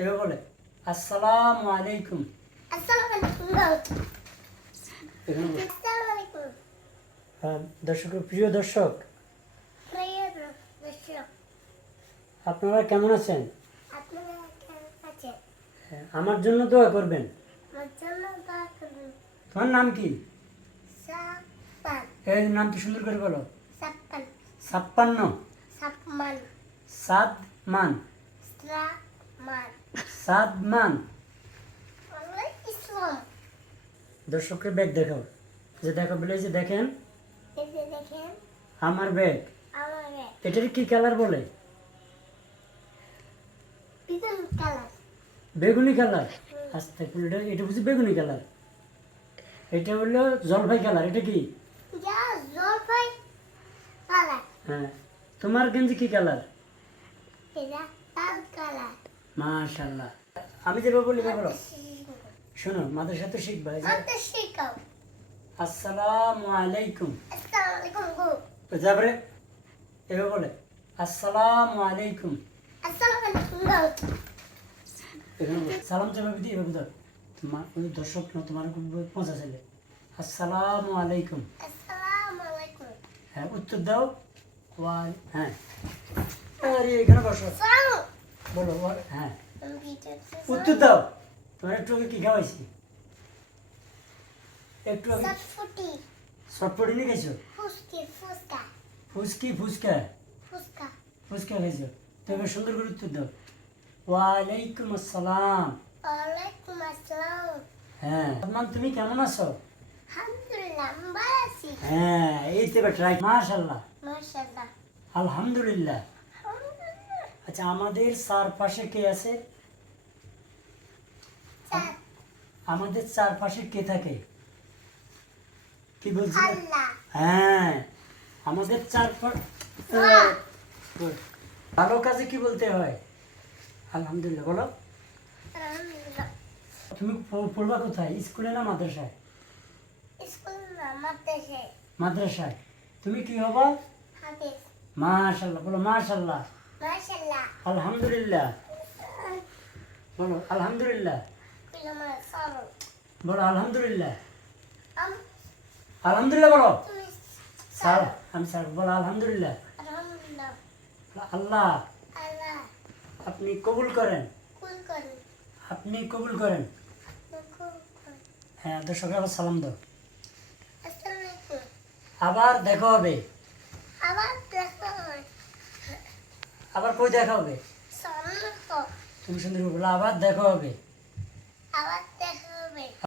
এভাবে বলে আসসালামু আলাইকুম। আসসালামু আলাইকুম। এখানে বলে। আসসালামু আলাইকুম। দর্শক, প্রিয় দর্শক, প্রিয় দর্শক, আপনারা কেমন আছেন? আপনারা কেমন আছেন? আমার জন্য দোয়া করবেন। আমার জন্য দোয়া করুন। তোমার নাম কি? সাপ্পান। এই নামটি সুন্দর করে বলো। সাপ্পান। 56 সাপমান। সাদমান ইসলামান। সাদমান। আমরা ইসলাম। দর্শককে ব্যাগ দেখাও, যে দেখো বলে, যে দেখেন এই যে দেখেন আমার ব্যাগ। আমাকে এটার কি কালার বলে? পিছন কালার। বেগুনি কালার। আস্তে এটা এটা বুঝি বেগুনি কালার। এটা হলো জলপাই কালার। এটা কি? যা জলপাই কালার। হ্যাঁ, তোমার গেঞ্জি কি কালার? এটা লাল কালার। মাশাআল্লাহ। আমি যেভাবে বলি বলো। শোনো, মাদ্রাসা তো শিখবা। এই যে, মাতে শিখাও। আসসালামু আলাইকুম। আসসালামু আলাইকুম গো। যাবরে এভাবে বলে আসসালামু আলাইকুম। আসসালামু আলাইকুম গো। এভাবে বলে। সালাম যেভাবে দিই এভাবে দাও। তোমার ওই দর্শক না, তোমার পৌঁছা ছেলে। আসসালামু আলাইকুম। আসসালামু আলাইকুম। হ্যাঁ, উত্তর দাও। হ্যাঁ, আরে এখানে বসো। সালাম। বলো হ্যাঁ, কম্পিউটার উত্তর দাও। তোমার একটু আগে কি খাওয়াইছি? একটু আগে সটফুটি। চটপটি নিয়ে খাইছো? ফুসকি ফুসকা। ফুচকি ফুচকা ফুসকা। ফুচকা খাইছো? তো এবার সুন্দর করে উত্তর দাও। ওয়ালাইকুম আসসালাম। ওয়ালাইকুম আসসালাম। হ্যাঁ, সাদমান, তুমি কেমন আছো? আলহামদুলিল্লাহ আমি ভালো আছি। হ্যাঁ, এই তো এবার ট্রাই। মাশাআল্লাহ। মাশাআল্লাহ। আলহামদুলিল্লাহ। আলহামদুলিল্লাহ। আচ্ছা, আমাদের চারপাশে কে আছে? চাঁদ। আমাদের চারপাশে কে থাকে? কি বলছি? আল্লাহ। হ্যাঁ, আমাদের চারপাশ। বাহ। ভালো কাজে কি বলতে হয়? আলহামদুলিল্লাহ বলো। আলহামদুলিল্লাহ। তুমি পড়বা কোথায়, স্কুলে না মাদ্রাসায়? স্কুল না মাদ্রাসা। মাদ্রাসায়। তুমি কি হবা? হাফেজ। মাশাআল্লাহ বলো। মাশাআল্লাহ। মাশাআল্লাহ। আলহামদুলিল্লাহ বলো। আলহামদুলিল্লাহ পিলামা সারো। বলো। আলহামদুলিল্লাহ। আম আলহামদুলিল্লাহ বলো। তুমি স্যার, আমি স্যার বলো। আলহামদুলিল্লাহ। আলহামদুলিল্লাহ। আল্লাহ আল্লাহ আপনি কবুল করেন। কুল করুন। আপনি কবুল করেন। কুল করুন। হ্যাঁ, দর্শক আবার সালাম দাও। আসসালামু আলাইকুম। আবার দেখা হবে। আবার দেখা হয়। আবার কই দেখা হবে? সামনে তো তুমি সুন্দর করে বলো আবার দেখা হবে। আবার দেখা হবে।